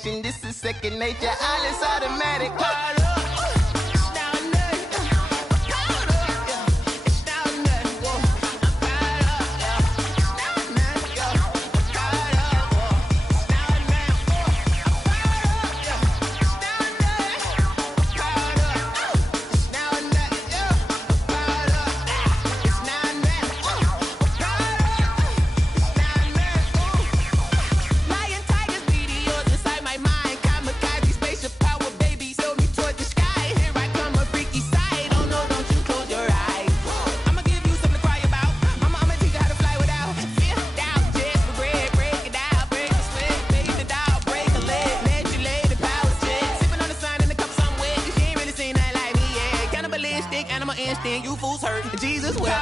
destination. This is second nature. All is automatic. You fools hurt. Jesus will.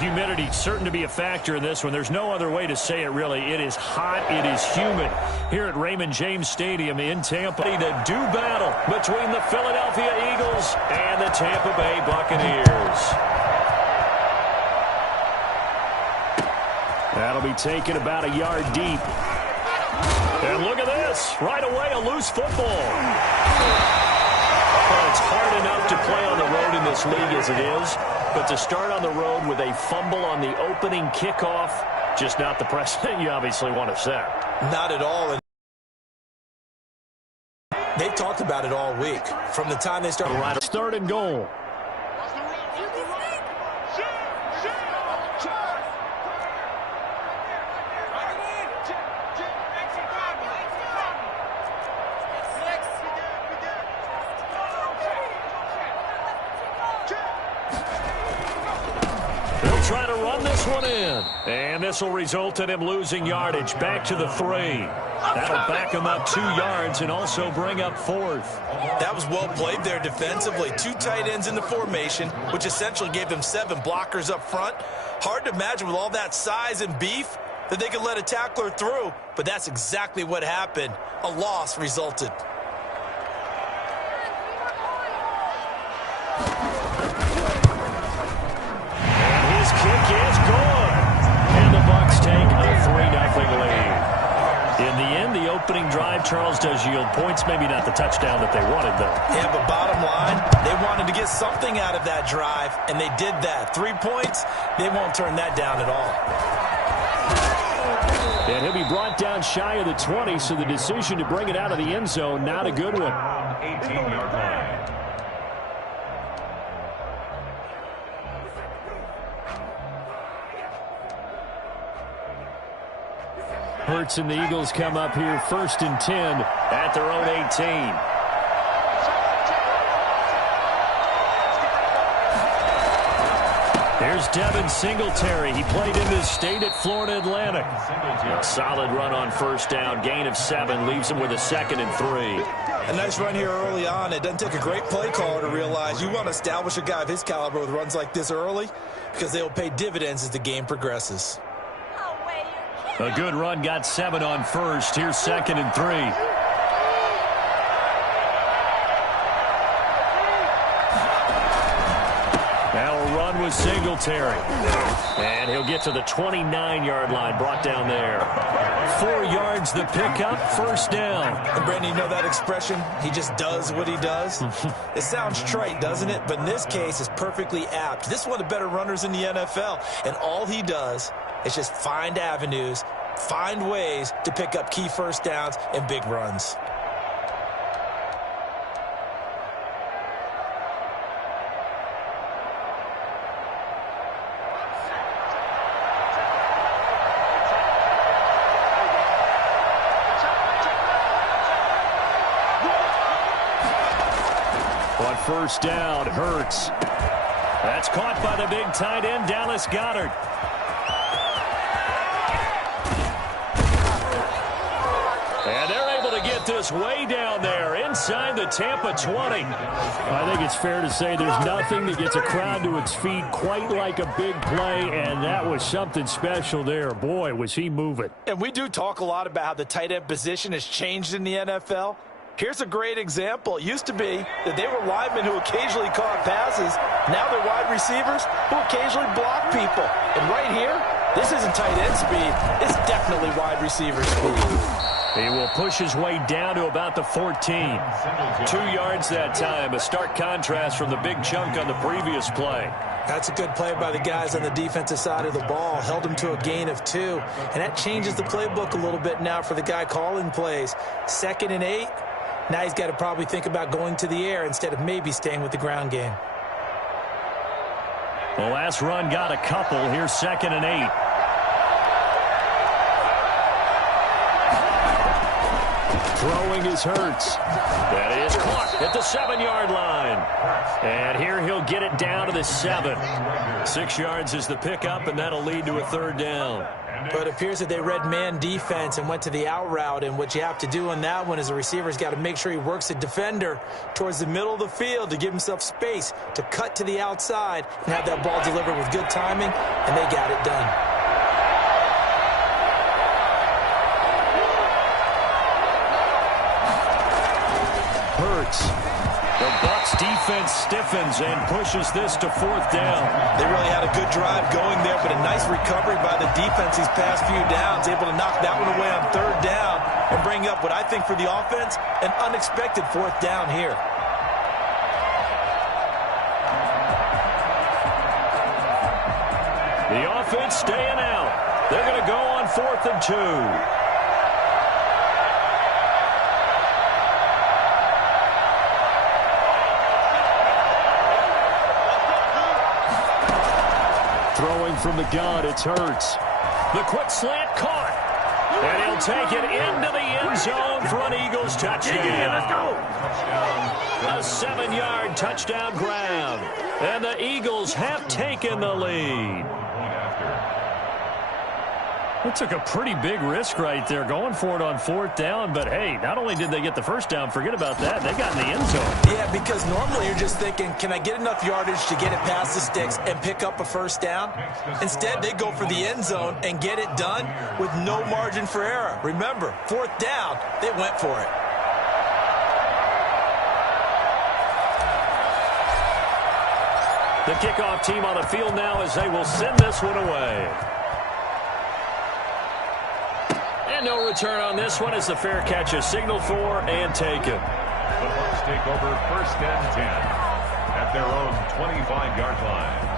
Humidity certain to be a factor in this one. There's no other way to say it, really. It is hot. It is humid here at Raymond James Stadium in Tampa. To do battle between the Philadelphia Eagles and the Tampa Bay Buccaneers. That'll be taken about a yard deep. And look at this. Right away, a loose football. Well, it's hard enough to play on the road in this league as it is. But to start on the road with a fumble on the opening kickoff, just not the precedent you obviously want to set. Not at all. They've talked about it all week. From the time they started. Right, third and goal. Try to run this one in. And this will result in him losing yardage. Back to the 3. That'll back him up 2 yards and also bring up 4th. That was well played there defensively. 2 tight ends in the formation, which essentially gave them 7 blockers up front. Hard to imagine with all that size and beef that they could let a tackler through. But that's exactly what happened. A loss resulted. Kick is good. And the Bucs take a 3-0 lead. In the end, the opening drive, Charles, does yield points. Maybe not the touchdown that they wanted, though. Yeah, but bottom line, they wanted to get something out of that drive, and they did that. 3 points, they won't turn that down at all. And he'll be brought down shy of the 20, so the decision to bring it out of the end zone, not a good one. 18-yard line. Hurts and the Eagles come up here 1st and 10 at their own 18. Here's Devin Singletary. He played in this state at Florida Atlantic. A solid run on 1st down. Gain of 7 leaves him with a 2nd and 3. A nice run here early on. It doesn't take a great play caller to realize you want to establish a guy of his caliber with runs like this early because they will pay dividends as the game progresses. A good run, got 7 on 1st. Here's 2nd and 3. Now a run with Singletary. And he'll get to the 29-yard line, brought down there. 4 yards the pickup, 1st down. And Brandon, you know that expression? He just does what he does? It sounds trite, doesn't it? But in this case, it's perfectly apt. This is one of the better runners in the NFL. And all he does is just find avenues, find ways to pick up key 1st downs and big runs. On 1st down, Hurts. That's caught by the big tight end, Dallas Goedert. And they're able to get this was way down there inside the Tampa 20. I think it's fair to say there's nothing that gets a crowd to its feet quite like a big play, and that was something special there. Boy, was he moving. And we do talk a lot about how the tight end position has changed in the NFL. Here's a great example. It used to be that they were linemen who occasionally caught passes. Now they're wide receivers who occasionally block people. And right here, this isn't tight end speed. It's definitely wide receiver speed. He will push his way down to about the 14. 2 yards that time. A stark contrast from the big chunk on the previous play. That's a good play by the guys on the defensive side of the ball. Held him to a gain of 2. And that changes the playbook a little bit now for the guy calling plays. 2nd and 8. Now he's got to probably think about going to the air instead of maybe staying with the ground game. The last run got a couple. Here's 2nd and 8. Throwing is Hurts. That is caught at the 7-yard line. And here he'll get it down to the 7. 6 yards is the pickup, and that'll lead to a 3rd down. But it appears that they read man defense and went to the out route, and what you have to do on that one is the receiver's got to make sure he works the defender towards the middle of the field to give himself space to cut to the outside and have that ball delivered with good timing, and they got it done. Hurts. The Bucs defense stiffens and pushes this to 4th down. They really had a good drive going there, but a nice recovery by the defense these past few downs, able to knock that one away on 3rd down and bring up what I think for the offense, an unexpected 4th down here. The offense staying out. They're going to go on 4th and 2. Throwing from the gun, it's Hurts. The quick slant caught. And he'll take it into the end zone for an Eagles touchdown. A 7-yard touchdown grab. And the Eagles have taken the lead. It took a pretty big risk right there going for it on 4th down. But, hey, not only did they get the 1st down, forget about that, they got in the end zone. Yeah, because normally you're just thinking, can I get enough yardage to get it past the sticks and pick up a 1st down? Instead, they go for the end zone and get it done with no margin for error. Remember, 4th down, they went for it. The kickoff team on the field now as they will send this one away. And no return on this one as the fair catch is signaled for and taken. The Bucs take over 1st and 10 at their own 25-yard line.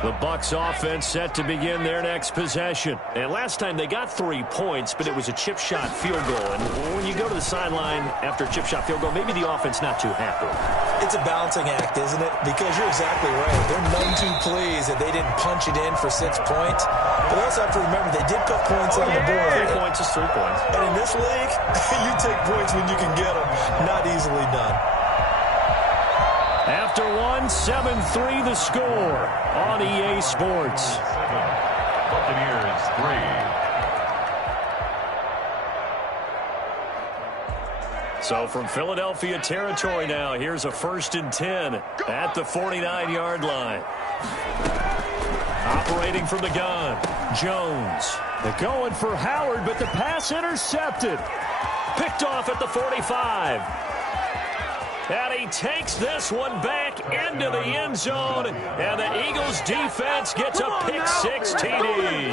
The Bucs offense set to begin their next possession. And last time they got 3 points, but it was a chip shot field goal. And when you go to the sideline after a chip shot field goal, maybe the offense not too happy. It's a balancing act, isn't it? Because you're exactly right. They're none too pleased that they didn't punch it in for 6 points. But they also have to remember they did put points on the board. 3 points is 3 points. And in this league, you take points when you can get them. Not easily done. After 1, 7-3 the score on EA Sports. Buccaneers 3. So from Philadelphia territory now, here's a 1st and 10 at the 49-yard line. Operating from the gun, Jones. They're going for Howard, but the pass intercepted. Picked off at the 45. And he takes this one back into the end zone. And the Eagles defense gets a pick-6 TD.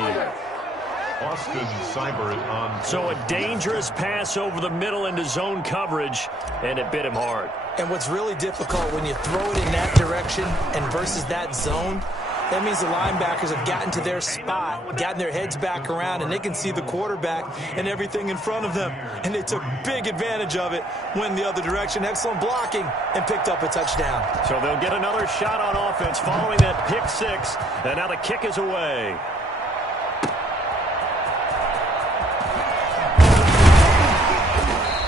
Austin Seibert on. So a dangerous pass over the middle into zone coverage, and it bit him hard. And what's really difficult when you throw it in that direction and versus that zone, that means the linebackers have gotten to their spot, gotten their heads back around, and they can see the quarterback and everything in front of them. And they took big advantage of it, went the other direction, excellent blocking, and picked up a touchdown. So they'll get another shot on offense following that pick-6, and now the kick is away.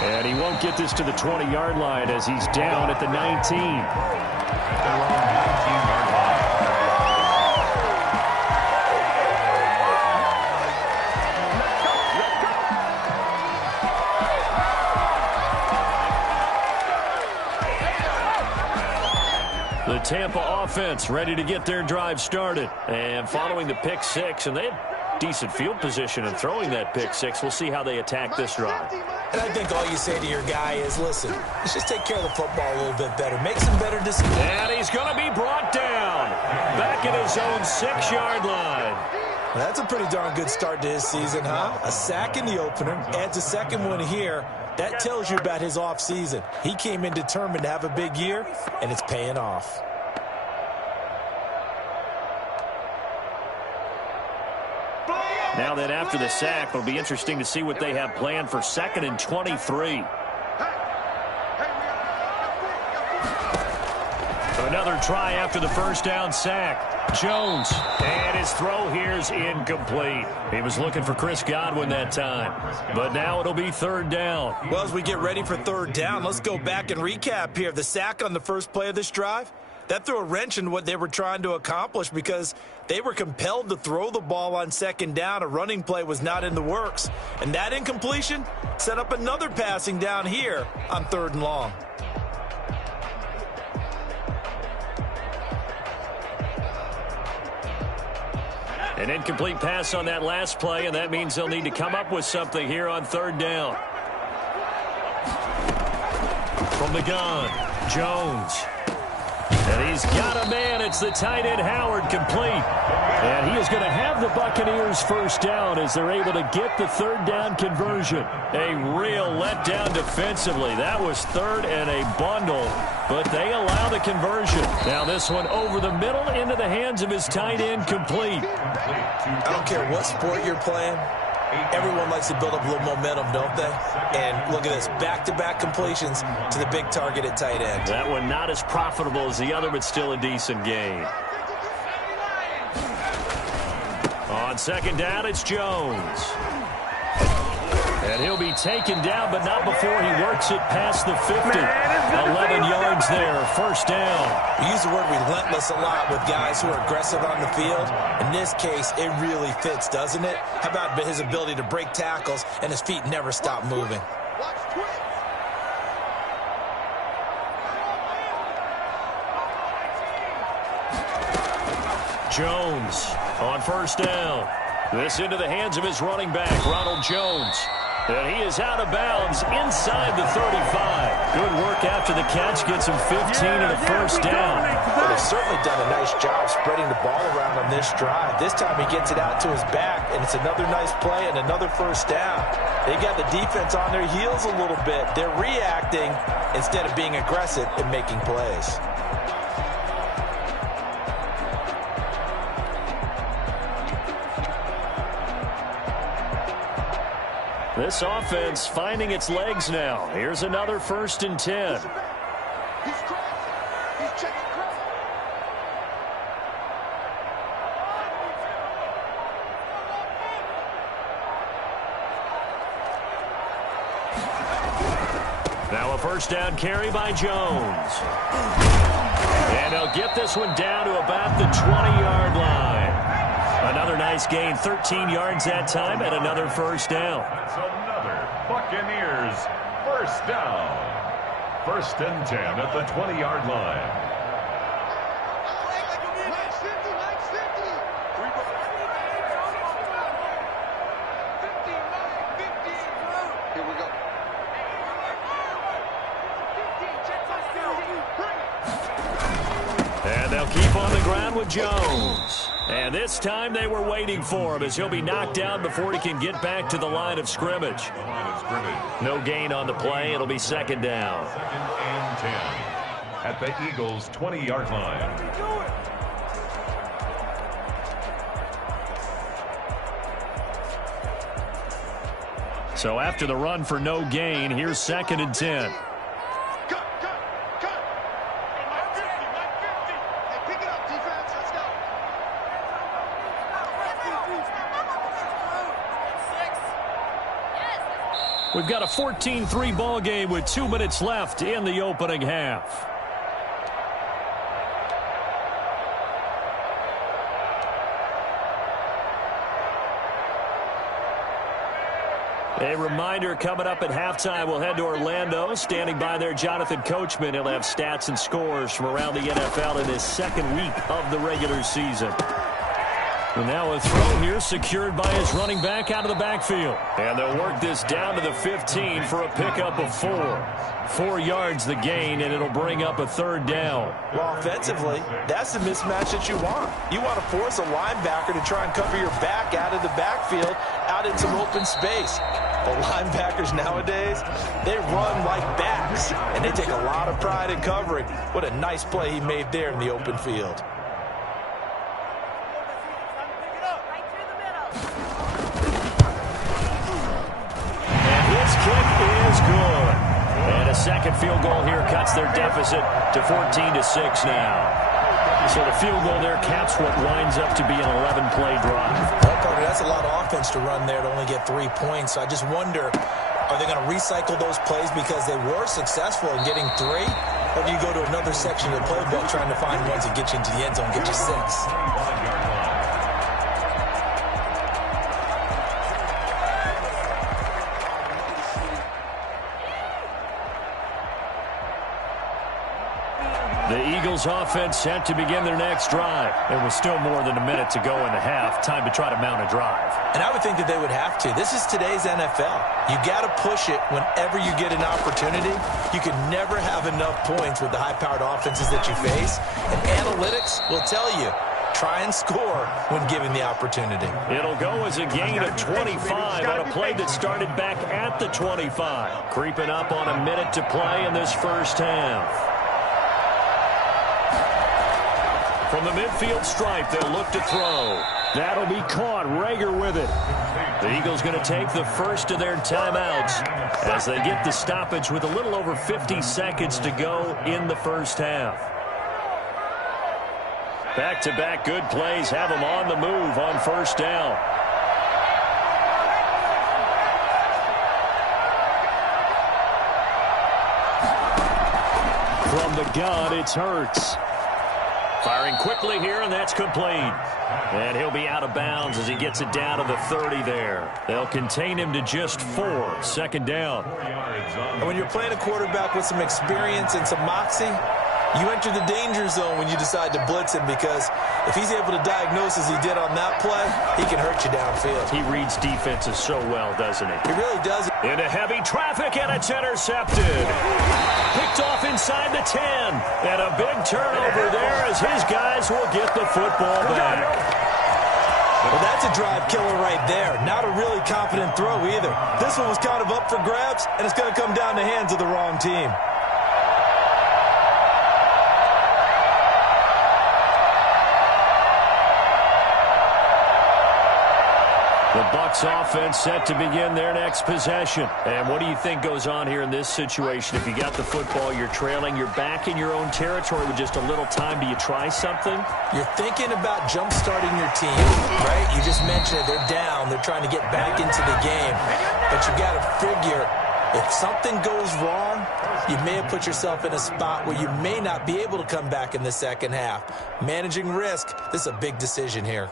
And he won't get this to the 20-yard line as he's down at the 19. offense ready to get their drive started. And following the pick six, and they had decent field position in throwing that pick six. We'll see how they attack this drive. And I think all you say to your guy is, listen, let's just take care of the football a little bit better. Make some better decisions. And he's going to be brought down back at his own 6-yard line. That's a pretty darn good start to his season, huh? A sack in the opener, adds a second one here. That tells you about his offseason. He came in determined to have a big year, and it's paying off. Now then, after the sack, it'll be interesting to see what they have planned for 2nd and 23. Another try after the first down sack. Jones, and his throw here is incomplete. He was looking for Chris Godwin that time, but now it'll be 3rd down. Well, as we get ready for 3rd down, let's go back and recap here. The sack on the first play of this drive, that threw a wrench in what they were trying to accomplish because they were compelled to throw the ball on 2nd down. A running play was not in the works, and that incompletion set up another passing down here on 3rd and long. An incomplete pass on that last play, and that means they'll need to come up with something here on 3rd down. From the gun, Jones. And he's got a man. It's the tight end, Howard, complete. And he is going to have the Buccaneers first down as they're able to get the 3rd down conversion. A real letdown defensively. That was 3rd and a bundle, but they allow the conversion. Now this one over the middle into the hands of his tight end, complete. I don't care what sport you're playing. Everyone likes to build up a little momentum, don't they? And look at this, back-to-back completions to the big target at tight end. That one not as profitable as the other, but still a decent gain. On 2nd down, it's Jones. And he'll be taken down, but not before he works it past the 50. 11 yards there, 1st down. We use the word relentless a lot with guys who are aggressive on the field. In this case, it really fits, doesn't it? How about his ability to break tackles and his feet never stop moving? Jones on 1st down. This into the hands of his running back, Ronald Jones. And he is out of bounds inside the 35. Good work after the catch. Gets him 15 and a 1st down. Well, they've certainly done a nice job spreading the ball around on this drive. This time he gets it out to his back, and it's another nice play and another 1st down. They got the defense on their heels a little bit. They're reacting instead of being aggressive and making plays. This offense finding its legs now. Here's another 1st and 10. Now a 1st down carry by Jones. And they'll get this one down to about the 20-yard line. Another nice gain, 13 yards that time, and another 1st down. That's another Buccaneers 1st down. 1st and 10 at the 20-yard line. And they'll keep on the ground with Jones. And this time they were waiting for him as he'll be knocked down before he can get back to the line of scrimmage. No gain on the play. It'll be 2nd down. 2nd and 10 at the Eagles' 20-yard line. So after the run for no gain, here's 2nd and 10. We've got a 14-3 ball game with 2 minutes left in the opening half. A reminder coming up at halftime. We'll head to Orlando. Standing by there, Jonathan Coachman. He'll have stats and scores from around the NFL in his second week of the regular season. And now a throw here secured by his running back out of the backfield. And they'll work this down to the 15 for a pickup of 4. 4 yards the gain, and it'll bring up a third down. Well, offensively, that's the mismatch that you want. You want to force a linebacker to try and cover your back out of the backfield, out in some open space. The linebackers nowadays, they run like backs, and they take a lot of pride in covering. What a nice play he made there in the open field. Kick is good. And a second field goal here cuts their deficit to 14-6 now. So the field goal there caps what winds up to be an 11-play drive. Well, Carter, that's a lot of offense to run there to only get 3 points. So I just wonder, are they going to recycle those plays because they were successful in getting 3? Or do you go to another section of the playbook trying to find ones that get you into the end zone, get you 6? The Eagles offense set to begin their next drive. There was still more than a minute to go in the half. Time to try to mount a drive. And I would think that they would have to. This is today's NFL. You got to push it whenever you get an opportunity. You can never have enough points with the high-powered offenses that you face. And analytics will tell you, try and score when given the opportunity. It'll go as a gain of 25 on a play that started back at the 25. Creeping up on a minute to play in this first half. From the midfield stripe, they'll look to throw. That'll be caught. Rager with it. The Eagles going to take the first of their timeouts as they get the stoppage with a little over 50 seconds to go in the first half. Back-to-back good plays have them on the move on first down. From the gun, it's Hurts. Firing quickly here, and that's complete. And he'll be out of bounds as he gets it down to the 30 there. They'll contain him to just 4. Second down. And when you're playing a quarterback with some experience and some moxie, you enter the danger zone when you decide to blitz him, because if he's able to diagnose as he did on that play, he can hurt you downfield. He reads defenses so well, doesn't he? He really does. Into heavy traffic, and it's intercepted. Picked off inside the 10. And a big turnover there as his guys will get the football back. Well, that's a drive killer right there. Not a really confident throw either. This one was kind of up for grabs, and it's going to come down the hands of the wrong team. The Bucs offense set to begin their next possession. And what do you think goes on here in this situation? If you got the football, you're trailing, you're back in your own territory with just a little time. Do you try something? You're thinking about jump-starting your team, right? You just mentioned it. They're down. They're trying to get back into the game. But you got to figure, if something goes wrong, you may have put yourself in a spot where you may not be able to come back in the second half. Managing risk, this is a big decision here.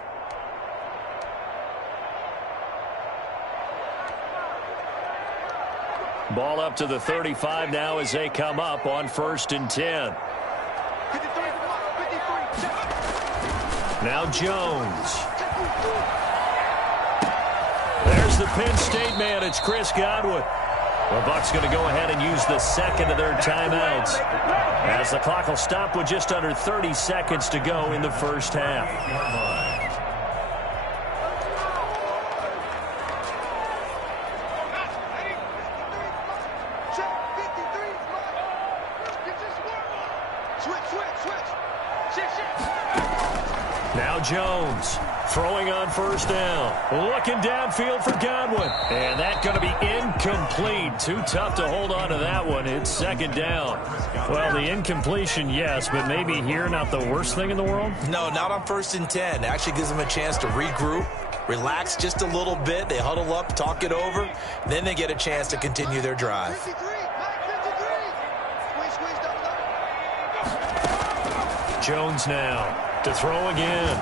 Ball up to the 35 now as they come up on 1st and 10. Now Jones. There's the Penn State man. It's Chris Godwin. The Bucs going to go ahead and use the second of their timeouts, as the clock will stop with just under 30 seconds to go in the first half. Now Jones throwing on first down. Looking downfield for Godwin. And that's going to be incomplete. Too tough to hold on to that one. It's second down. Well, the incompletion, yes, but maybe here not the worst thing in the world? No, not on 1st and 10. Actually gives them a chance to regroup, relax just a little bit. They huddle up, talk it over. Then they get a chance to continue their drive. Jones now to throw again.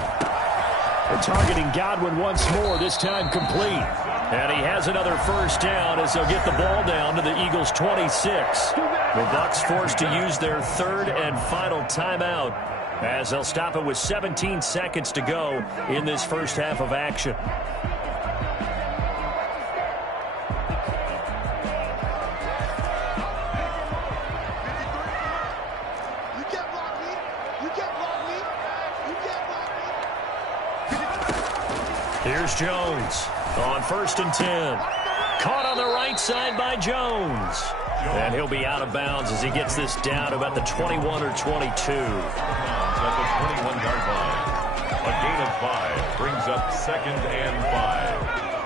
They're targeting Godwin once more, this time complete. And he has another first down as they'll get the ball down to the Eagles' 26. The Bucs forced to use their third and final timeout as they'll stop it with 17 seconds to go in this first half of action. Here's Jones on 1st and 10. Caught on the right side by Jones. And he'll be out of bounds as he gets this down to about the 21 or 22. At the 21-yard line. A gain of 5 brings up 2nd and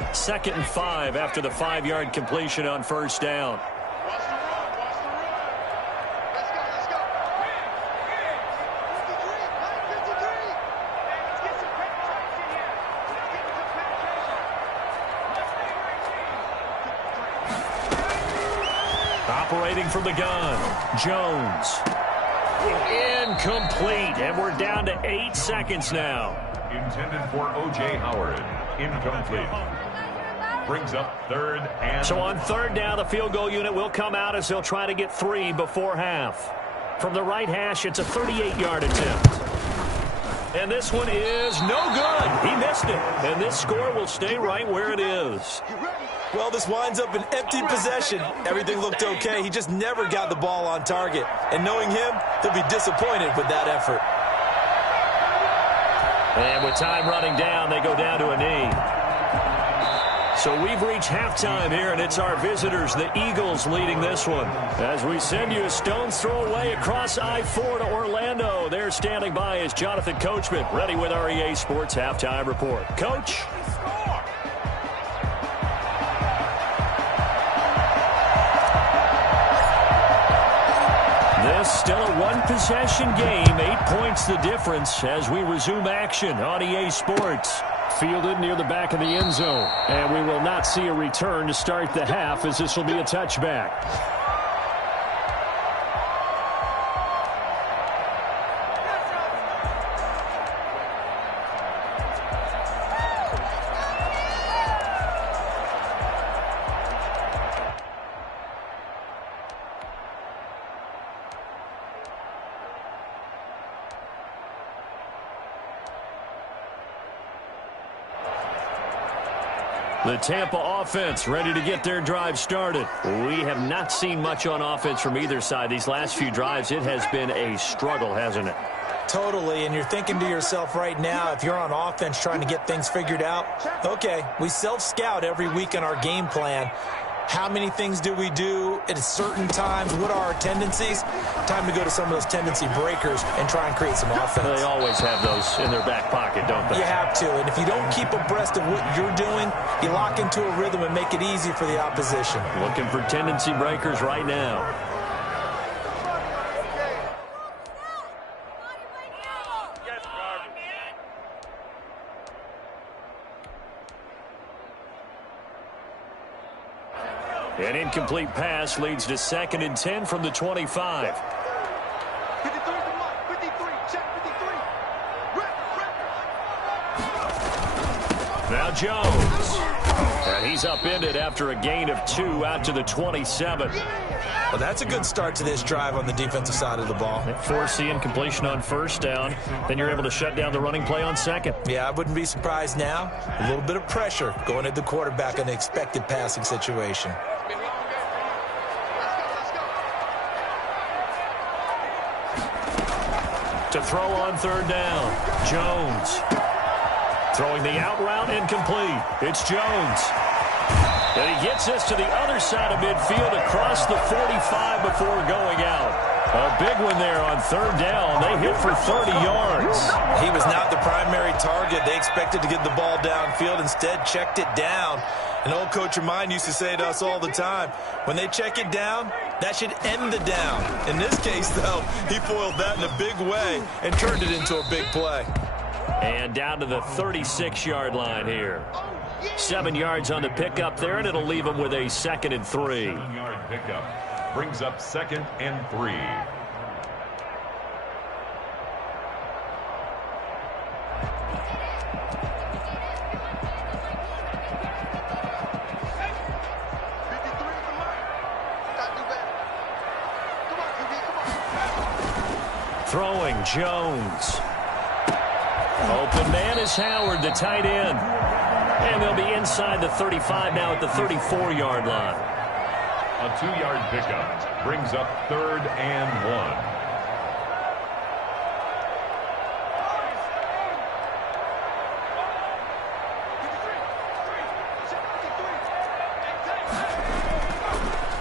5. 2nd and 5 after the 5-yard completion on first down. Operating from the gun, Jones. Incomplete, and we're down to 8 seconds now. Intended for O.J. Howard. Incomplete. Brings up 3rd and... So on 3rd down, the field goal unit will come out as they'll try to get 3 before half. From the right hash, it's a 38-yard attempt. And this one is no good. He missed it. And this score will stay right where it is. Well, this winds up an empty possession. Everything looked okay. He just never got the ball on target. And knowing him, he'll be disappointed with that effort. And with time running down, they go down to a knee. So we've reached halftime here, and it's our visitors, the Eagles, leading this one. As we send you a stone's throw away across I-4 to Orlando. There standing by is Jonathan Coachman, ready with our EA Sports Halftime Report. Coach? This still a one-possession game. 8 points the difference as we resume action on EA Sports. Fielded near the back of the end zone. And we will not see a return to start the half as this will be a touchback. The Tampa offense ready to get their drive started. We have not seen much on offense from either side. These last few drives, it has been a struggle, hasn't it? Totally, and you're thinking to yourself right now, if you're on offense trying to get things figured out, okay, we self-scout every week on our game plan. How many things do we do at certain times? What are our tendencies? Time to go to some of those tendency breakers and try and create some offense. They always have those in their back pocket, don't they? You have to, and if you don't keep abreast of what you're doing, you lock into a rhythm and make it easy for the opposition. Looking for tendency breakers right now. An incomplete pass leads to 2nd and 10 from the 25. 53, check 53. Now Jones. And he's upended after a gain of 2 out to the 27. Well, that's a good start to this drive on the defensive side of the ball. Force the incompletion on first down. Then you're able to shut down the running play on 2nd. Yeah, I wouldn't be surprised now. A little bit of pressure going at the quarterback in an expected passing situation. To throw on 3rd down, Jones. Throwing the out route incomplete. It's Jones. And he gets this to the other side of midfield across the 45 before going out. A big one there on 3rd down. They hit for 30 yards. He was not the primary target. They expected to get the ball downfield. Instead, checked it down. An old coach of mine used to say to us all the time, when they check it down, that should end the down. In this case, though, he foiled that in a big way and turned it into a big play. And down to the 36-yard line here. 7 yards on the pickup there, and it'll leave him with a 2nd and 3. 7-yard pickup brings up 2nd and 3. Throwing, Jones. Open man is Howard, the tight end. And they'll be inside the 35 now at the 34-yard line. A 2-yard pickup brings up 3rd and 1.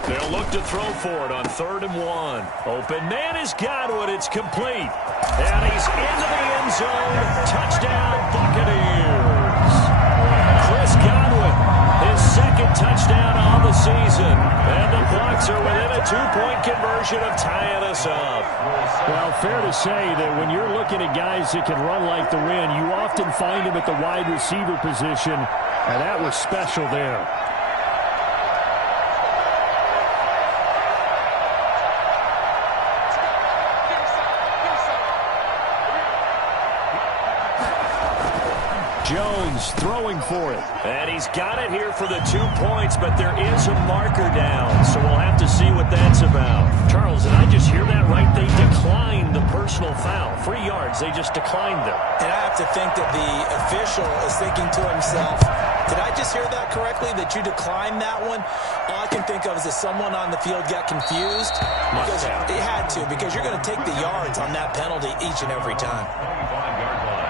They'll look to throw for it on 3rd and 1. Open man is Godwin. It's complete. And he's into the end zone. Touchdown, Buccaneers. Chris Godwin, his 2nd touchdown on the season. And the Bucs are within a 2-point conversion of tying us up. Well, fair to say that when you're looking at guys that can run like the wind, you often find them at the wide receiver position. And that was special there. Jones throwing for it. And he's got it here for the 2 points, but there is a marker down, so we'll have to see what that's about. Charles, did I just hear that right? They declined the personal foul. 3 yards, they just declined them. And I have to think that the official is thinking to himself, did I just hear that correctly, that you declined that one? All I can think of is that someone on the field got confused. Because it had to, because you're going to take the yards on that penalty each and every time. 25-yard line.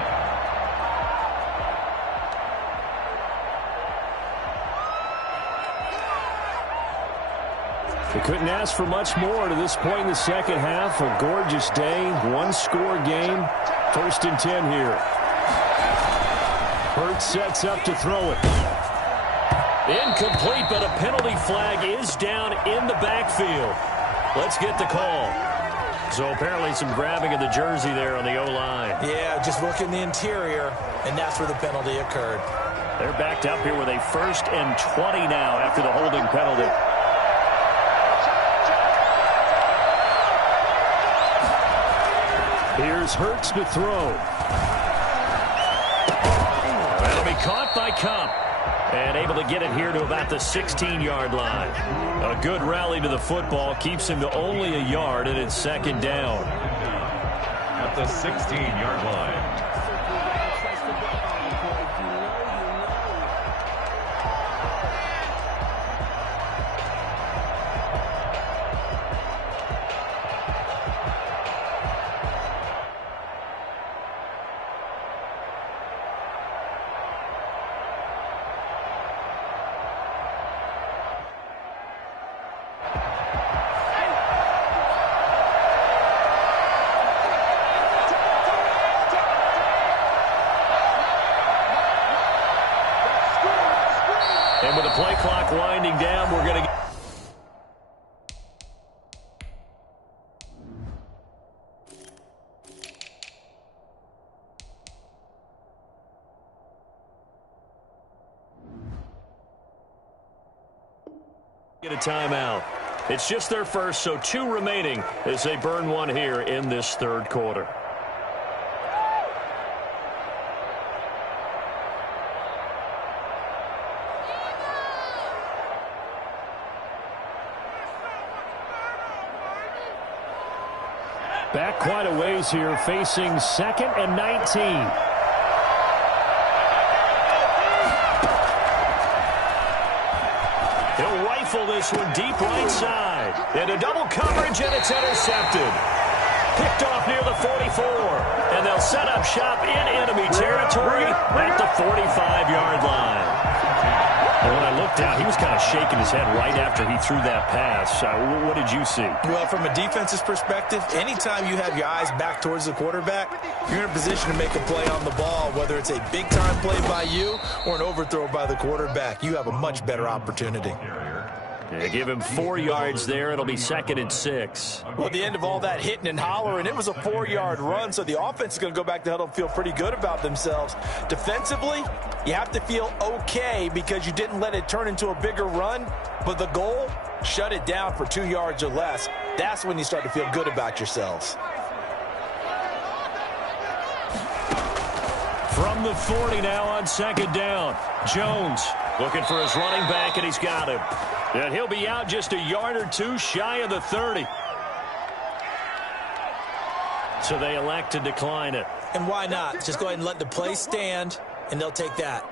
They couldn't ask for much more to this point in the second half. A gorgeous day, 1-score game. 1st and 10 here. Hurts sets up to throw it. Incomplete, but a penalty flag is down in the backfield. Let's get the call. So apparently some grabbing of the jersey there on the O-line. Yeah, just look in the interior, and that's where the penalty occurred. They're backed up here with a 1st and 20 now after the holding penalty. Here's Hurts to throw. That'll be caught by Cup. And able to get it here to about the 16-yard line. A good rally to the football keeps him to only a yard, and it's 2nd down. At the 16-yard line. And with the play clock winding down, we're going to get a timeout. It's just their first, so 2 remaining as they burn 1 here in this 3rd quarter. Back quite a ways here, facing 2nd and 19. He'll rifle this one deep right side. Into double coverage, and it's intercepted. Picked off near the 44. And they'll set up shop in enemy territory at the 45-yard line. And when I looked down, he was kind of shaking his head right after he threw that pass. What did you see? Well, from a defense's perspective, anytime you have your eyes back towards the quarterback, you're in a position to make a play on the ball, whether it's a big-time play by you or an overthrow by the quarterback. You have a much better opportunity. Yeah, give him 4 yards there. It'll be 2nd and 6. Well, at the end of all that hitting and hollering, it was a 4-yard run, so the offense is going to go back to huddle and feel pretty good about themselves. Defensively, you have to feel okay because you didn't let it turn into a bigger run, but the goal, shut it down for 2 yards or less. That's when you start to feel good about yourselves. From the 40 now on 2nd down. Jones looking for his running back, and he's got him. And he'll be out just a yard or 2 shy of the 30. So they elect to decline it. And why not? Just go ahead and let the play stand, and they'll take that.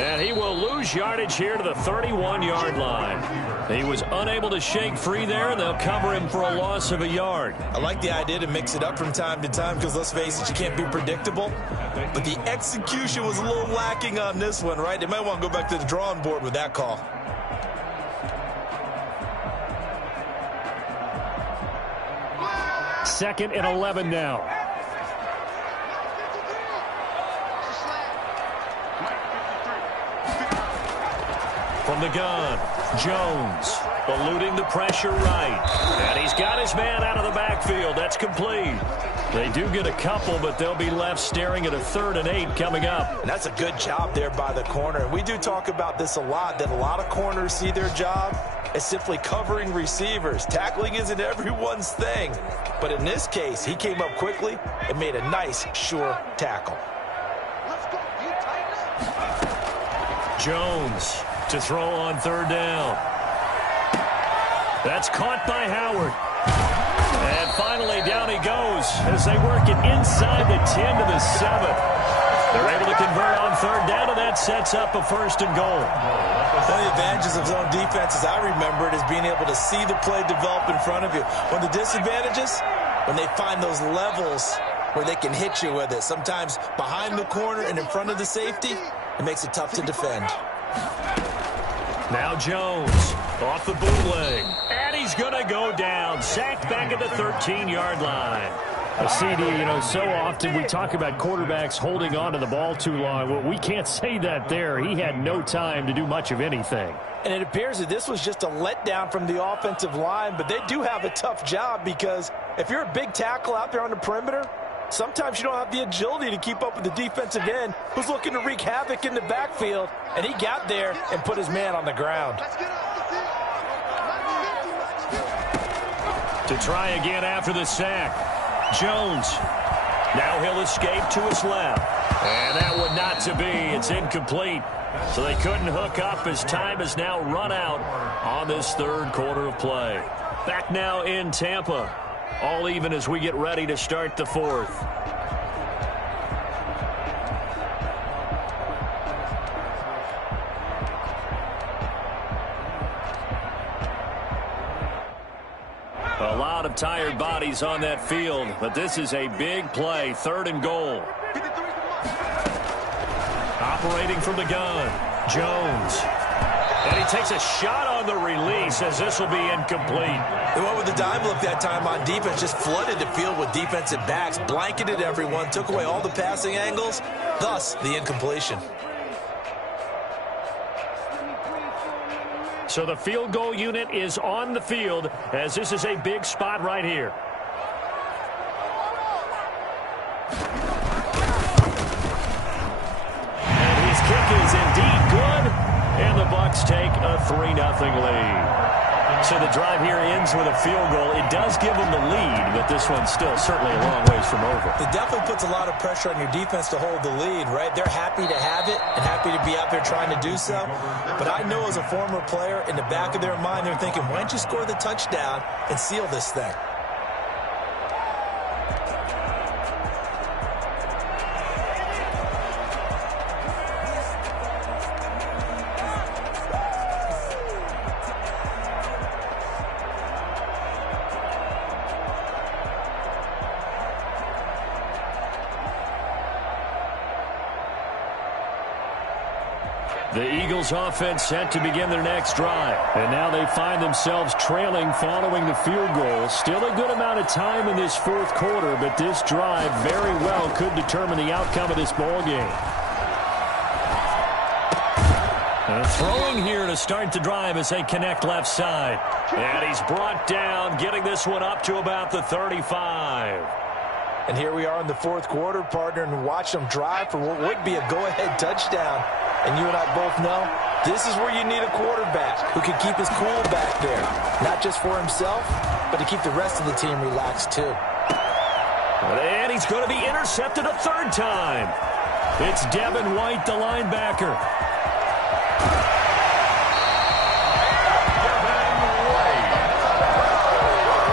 And he will lose yardage here to the 31-yard line. He was unable to shake free there, and they'll cover him for a loss of a yard. I like the idea to mix it up from time to time because, let's face it, you can't be predictable. But the execution was a little lacking on this one, right? They might want to go back to the drawing board with that call. Second and 11 now. From the gun, Jones eluding the pressure right. And he's got his man out of the backfield. That's complete. They do get a couple, but they'll be left staring at a 3rd and 8 coming up. And that's a good job there by the corner. And we do talk about this a lot, that a lot of corners see their job as simply covering receivers. Tackling isn't everyone's thing. But in this case, he came up quickly and made a nice, sure tackle. Jones to throw on 3rd down. That's caught by Howard. And finally, down he goes as they work it inside the 10 to the 7. They're able to convert on 3rd down, and that sets up a 1st and goal. One of the advantages of zone defense, as I remember it, is being able to see the play develop in front of you. One of the disadvantages, when they find those levels where they can hit you with it. Sometimes behind the corner and in front of the safety, it makes it tough to defend. Now Jones off the bootleg. And he's going to go down. Sacked back at the 13-yard line. A CD, you know, so often we talk about quarterbacks holding on to the ball too long. Well, we can't say that there. He had no time to do much of anything. And it appears that this was just a letdown from the offensive line, but they do have a tough job because if you're a big tackle out there on the perimeter, sometimes you don't have the agility to keep up with the defensive end who's looking to wreak havoc in the backfield, and he got there and put his man on the ground. To try again after the sack. Jones. Now he'll escape to his left. And that one not to be. It's incomplete. So they couldn't hook up as time is now run out on this 3rd quarter of play. Back now in Tampa. All even as we get ready to start the 4th. A lot of tired bodies on that field, but this is a big play. 3rd and goal. Operating from the gun, Jones. And he takes a shot on the release as this will be incomplete. They went with the dime look that time on defense, just flooded the field with defensive backs, blanketed everyone, took away all the passing angles, thus the incompletion. So the field goal unit is on the field as this is a big spot right here. And his kick is indeed good, and the Bucs take a 3-0 lead. So the drive here ends with a field goal. It does give them the lead, but this one's still certainly a long ways from over. It definitely puts a lot of pressure on your defense to hold the lead, right? They're happy to have it and happy to be out there trying to do so. But I know as a former player, in the back of their mind, they're thinking, why don't you score the touchdown and seal this thing? The Eagles offense set to begin their next drive. And now they find themselves trailing following the field goal. Still a good amount of time in this 4th quarter, but this drive very well could determine the outcome of this ball game. Throwing here to start the drive as they connect left side. And he's brought down, getting this one up to about the 35. And here we are in the fourth quarter, partner, and watch them drive for what would be a go-ahead touchdown. And you and I both know this is where you need a quarterback who can keep his cool back there. Not just for himself, but to keep the rest of the team relaxed too. And he's going to be intercepted a third time. It's Devin White, the linebacker.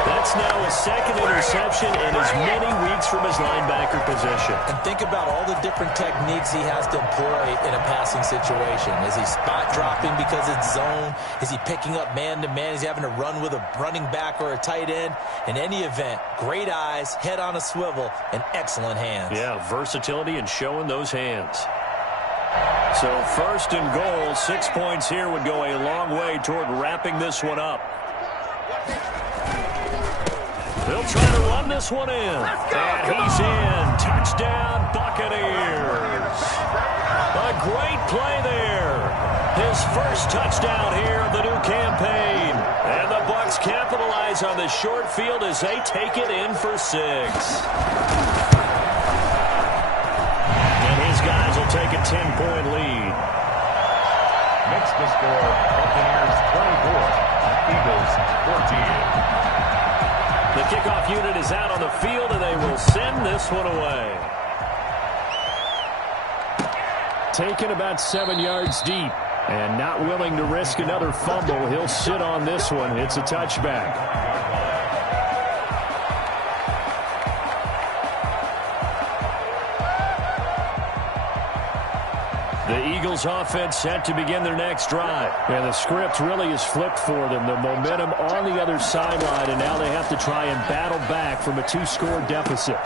That's now his second interception in as many weeks from his linebacker position. And think about all the different techniques he has to employ in a passing situation. Is he spot dropping because it's zone? Is he picking up man-to-man? Is he having to run with a running back or a tight end? In any event, great eyes, head on a swivel, and excellent hands. Yeah, versatility and showing those hands. So first and goal, 6 points here would go a long way toward wrapping this one up. They'll try to run this one in. And he's in. Touchdown, Buccaneers. A great play there. His first touchdown here of the new campaign. And the Bucs capitalize on the short field as they take it in for 6. And his guys will take a 10-point lead. Makes the score Buccaneers 24, Eagles 14. The kickoff unit is out on the field, and they will send this one away. Taken about 7 yards deep, and not willing to risk another fumble. He'll sit on this one. It's a touchback. The Eagles offense set to begin their next drive. And the script really is flipped for them. The momentum on the other sideline, and now they have to try and battle back from a 2-score deficit.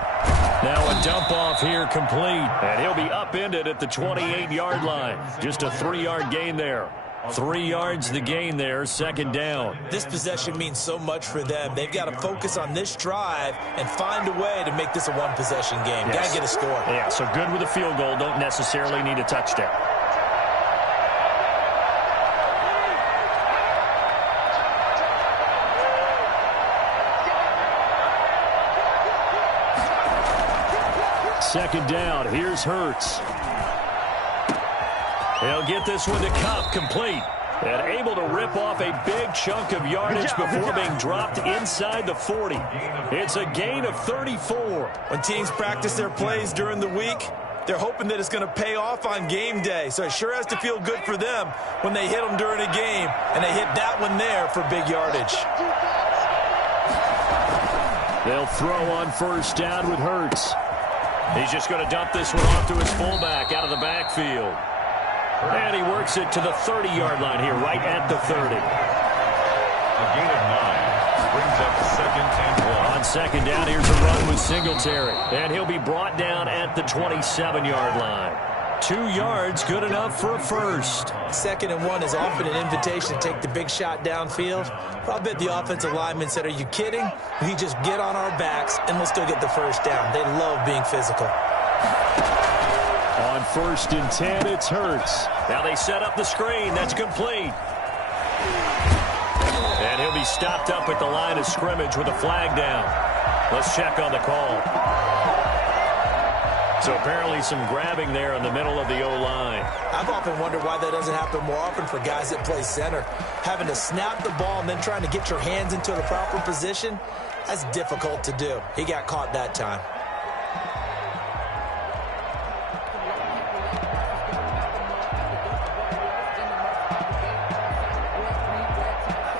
Now a dump off here complete. And he'll be upended at the 28-yard line. Just a 3-yard gain there. 3 yards the gain there, second down. This possession means so much for them. They've got to focus on this drive and find a way to make this a one-possession game. Yes. Got to get a score. Yeah, so good with a field goal. Don't necessarily need a touchdown. Second down. Here's Hurts. He'll get this one to Cup, complete. And able to rip off a big chunk of yardage before being dropped inside the 40. It's a gain of 34. When teams practice their plays during the week, they're hoping that it's going to pay off on game day. So it sure has to feel good for them when they hit them during a game. And they hit that one there for big yardage. They'll throw on first down with Hurts. He's just going to dump this one off to his fullback out of the backfield. And he works it to the 30-yard line here, right at the 30. A gain of 9 brings up second and 1. On second down, here's a run with Singletary. And he'll be brought down at the 27-yard line. 2 yards, good enough for a first. Second and 1 is often an invitation to take the big shot downfield. But I'll bet the offensive lineman said, are you kidding? We just get on our backs and let's go get the first down. They love being physical. On first and 10, it's Hurts. Now they set up the screen. That's complete. And he'll be stopped up at the line of scrimmage with a flag down. Let's check on the call. So apparently some grabbing there in the middle of the O-line. I've often wondered why that doesn't happen more often for guys that play center. Having to snap the ball and then trying to get your hands into the proper position, that's difficult to do. He got caught that time.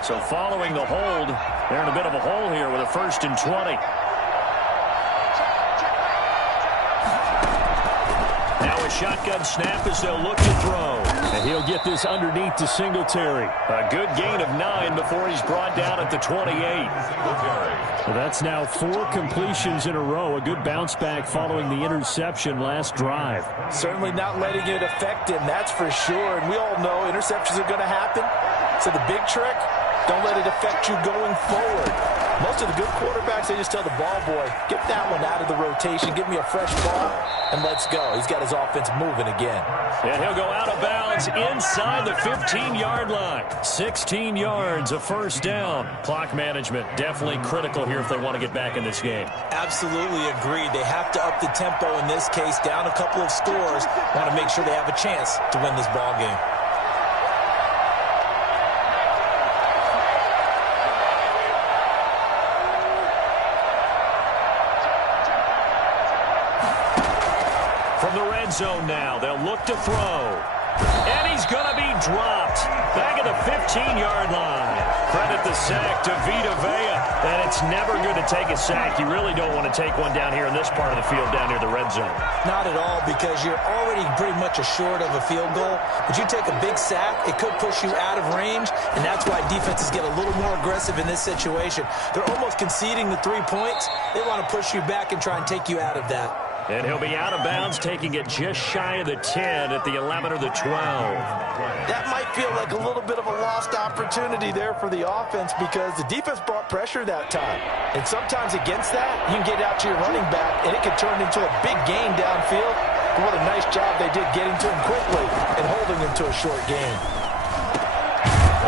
So following the hold, they're in a bit of a hole here with a first and 20. Now a shotgun snap as they'll look to throw. And he'll get this underneath to Singletary. A good gain of 9 before he's brought down at the 28. So that's now 4 completions in a row. A good bounce back following the interception last drive. Certainly not letting it affect him, that's for sure. And we all know interceptions are going to happen. So the big trick, don't let it affect you going forward. Most of the good quarterbacks, they just tell the ball boy, get that one out of the rotation, give me a fresh ball, and let's go. He's got his offense moving again. And he'll go out of bounds inside the 15-yard line. 16 yards, a first down. Clock management definitely critical here if they want to get back in this game. Absolutely agreed. They have to up the tempo in this case, down a couple of scores. Want to make sure they have a chance to win this ball game. From the red zone now, they'll look to throw. And he's going to be dropped back at the 15-yard line. Credit the sack to Vita Vea. And it's never good to take a sack. You really don't want to take one down here in this part of the field down near the red zone. Not at all, because you're already pretty much assured of a field goal. But you take a big sack, it could push you out of range, and that's why defenses get a little more aggressive in this situation. They're almost conceding the 3 points. They want to push you back and try and take you out of that. And he'll be out of bounds, taking it just shy of the 10 at the 11 or the 12. That might feel like a little bit of a lost opportunity there for the offense because the defense brought pressure that time. And sometimes against that, you can get out to your running back, and it can turn into a big gain downfield. But what a nice job they did getting to him quickly and holding him to a short gain.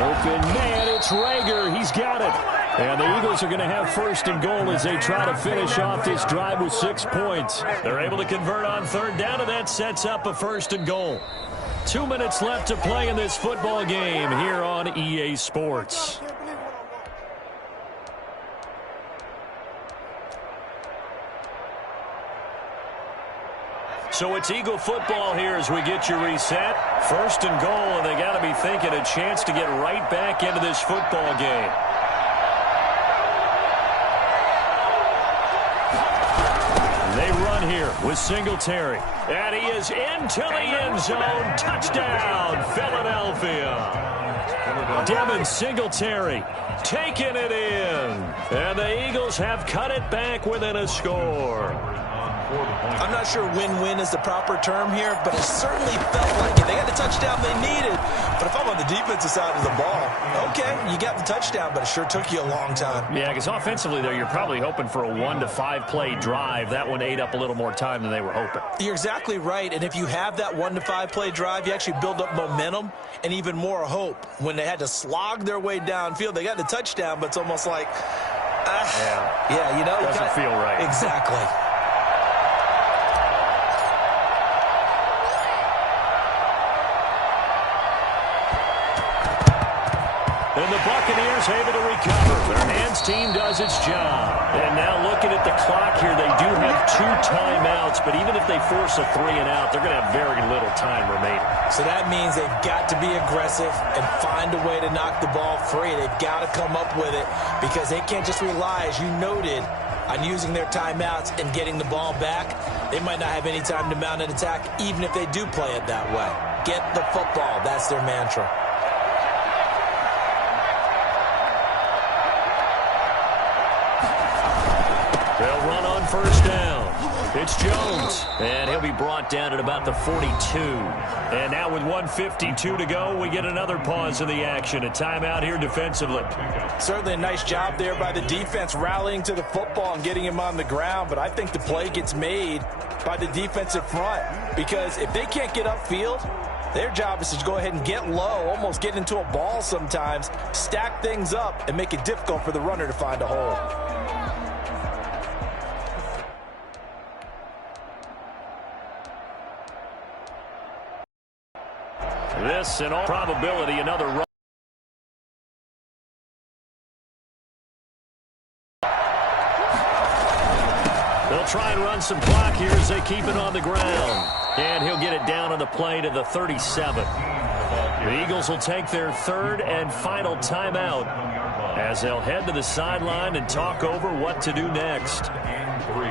Open man, it's Rager. He's got it. And the Eagles are going to have first and goal as they try to finish off this drive with 6 points. They're able to convert on third down, and that sets up a first and goal. 2 minutes left to play in this football game here on EA Sports. So it's Eagle football here as we get you reset. First and goal, and they got to be thinking a chance to get right back into this football game. They run here with Singletary. And he is into the end zone. Touchdown, Philadelphia. Devin Singletary taking it in. And the Eagles have cut it back within a score. I'm not sure win-win is the proper term here, but it certainly felt like it. They got the touchdown they needed. But if I'm on the defensive side of the ball, okay, you got the touchdown, but it sure took you a long time. Yeah, because offensively, though, you're probably hoping for a 1 to 5 play drive. That one ate up a little more time than they were hoping. You're exactly right, and if you have that 1 to 5 play drive, you actually build up momentum and even more hope. When they had to slog their way downfield, they got the touchdown, but it's almost like, yeah, you know. Doesn't feel right. Exactly. And the Buccaneers able to recover. Their hands team does its job. And now looking at the clock here, they do have 2 timeouts, but even if they force a 3 and out, they're going to have very little time remaining. So that means they've got to be aggressive and find a way to knock the ball free. They've got to come up with it because they can't just rely, as you noted, on using their timeouts and getting the ball back. They might not have any time to mount an attack, even if they do play it that way. Get the football. That's their mantra. They'll run on first down. It's Jones, and he'll be brought down at about the 42. And now with 1:52 to go, we get another pause in the action. A timeout here defensively. Certainly a nice job there by the defense rallying to the football and getting him on the ground, but I think the play gets made by the defensive front because if they can't get upfield, their job is to go ahead and get low, almost get into a ball sometimes, stack things up, and make it difficult for the runner to find a hole. This, in all probability, another run. They'll try and run some clock here as they keep it on the ground. And he'll get it down on the play to the 37. The Eagles will take their third and final timeout as they'll head to the sideline and talk over what to do next. And 3.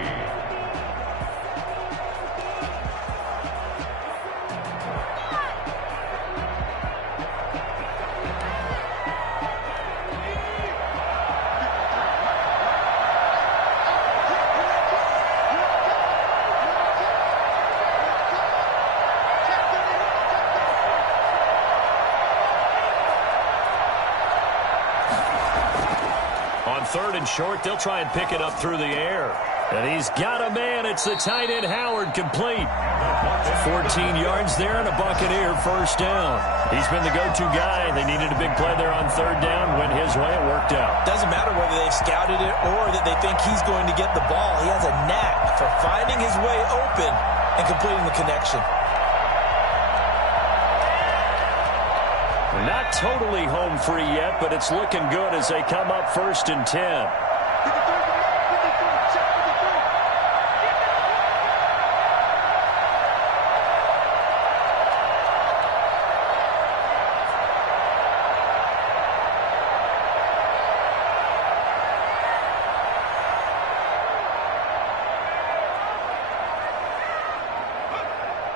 3rd and short. They'll try and pick it up through the air. And he's got a man. It's the tight end, Howard, complete. 14 yards there and a Buccaneer first down. He's been the go-to guy. They needed a big play there on 3rd down. Went his way. It worked out. Doesn't matter whether they've scouted it or that they think he's going to get the ball. He has a knack for finding his way open and completing the connection. Not totally home free yet, but it's looking good as they come up 1st and 10.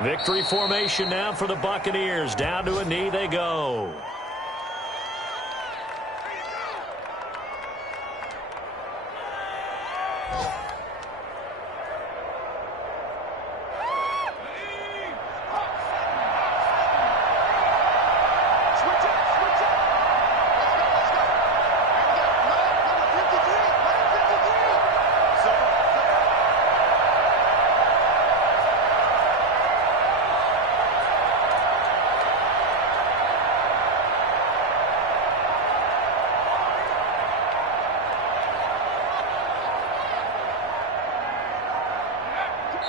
Victory formation now for the Buccaneers. Down to a knee they go.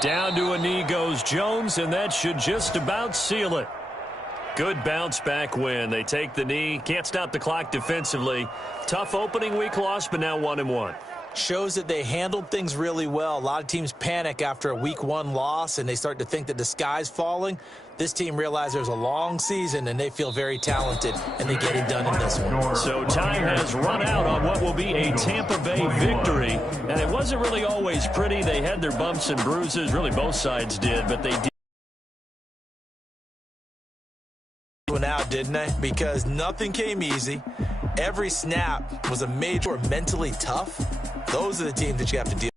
Down to a knee goes Jones, and that should just about seal it. Good bounce-back win. They take the knee. Can't stop the clock defensively. Tough opening week loss, but now 1-1. Shows that they handled things really well. A lot of teams panic after a week 1 loss, and they start to think that the sky's falling. This team realized there's a long season, and they feel very talented, and they get it done in this one. So time has run out on what will be a Tampa Bay victory. And it wasn't really always pretty. They had their bumps and bruises. Really, both sides did, but they did. Out, didn't they? Because nothing came easy. Every snap was a major mentally tough. Those are the teams that you have to deal with.